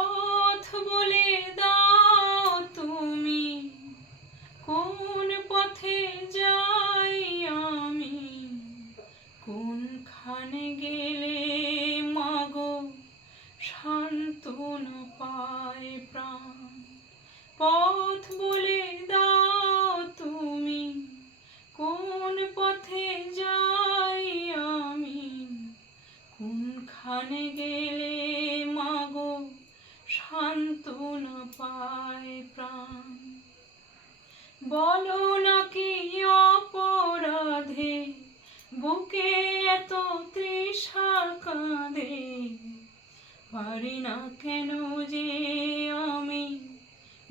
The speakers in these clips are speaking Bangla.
পথ বলে দাও তুমি, কোন পথে যাই আমি, কোনখানে গেলে মাগো সান্ত্বনা পায় প্রাণ। পথ বলে দাও তুমি, কোন পথে যাই আমি, কোনখানে গেলে মাগো সান্ত্বনা পায় প্রাণ। বলো নাকি অপরাধে বুকে এত তৃষা কাঁদে, পারি না কেন যে আমি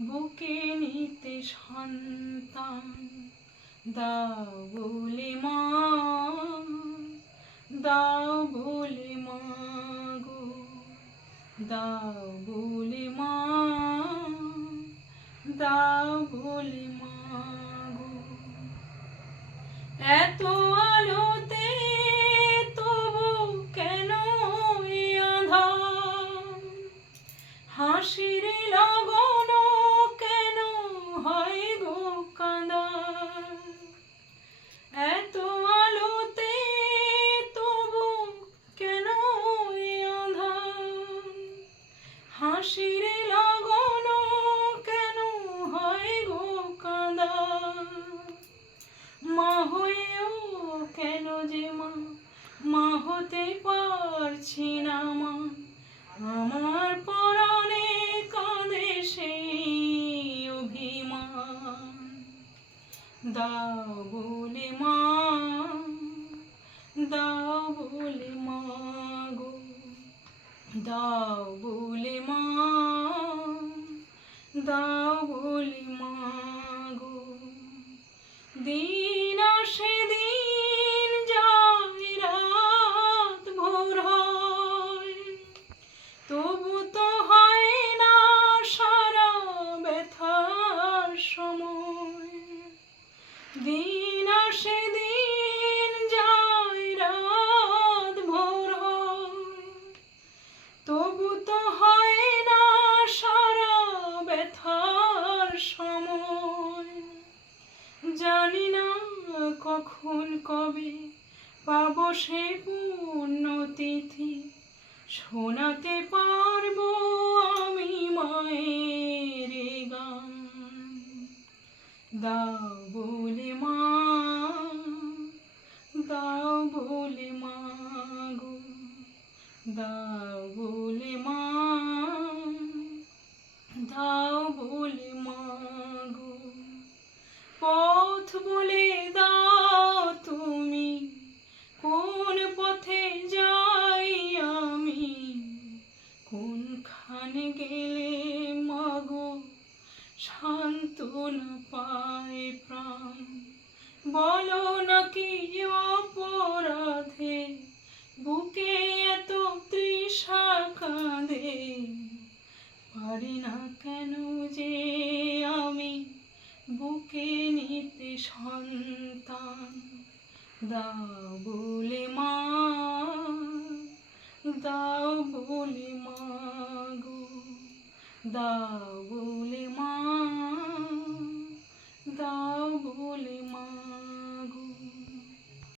বুকে নিতে সন্তান। দাও বলে মা, দাও বলে মা গো, দাও বলে মা, দাও বলে মা গো। এত আলোতে তবু কেন এ আঁধার, হাসির লগন কেন হয় গো কাঁদা। এত আলোতে তবু কেন এ আঁধার, হাসির লগন কেন হয় গো কাঁদা। মা হয়েও কেন যে মা, মা হতে পারছি না মা, আমার পরাণে কাঁদে সেই অভিমান। দাও বলে মা, দাও বলে মা গো, দাও বলে মা, দাও বলে মা গো। দিন আসে দিন যায় রাত ভোর হয়, তবু তো হয় না সারা ব্যথার সময়। দিন আসে দিন যায় রাত ভোর হয়, তবু তো হয় না সারা ব্যথার সময়। জানি না কখন কবে পাবো সে পুণ্যতিথি, শোনাতে পারবো আমি মায়ের গান। দাও বলে মা, দাও বলে মা গো, দাও বলে মা, দাও বলে মা গো। পথ বলে দাও তুমি, কোন পথে যাই আমি, কোনখানে গেলে মাগো সান্ত্বনা পায় প্রাণ। বলো নাকি অপরাধে বুকে এত তৃষা কাঁদে, পারি না কেন যে আমি বুকে নিতে সন্তান। দাও বলে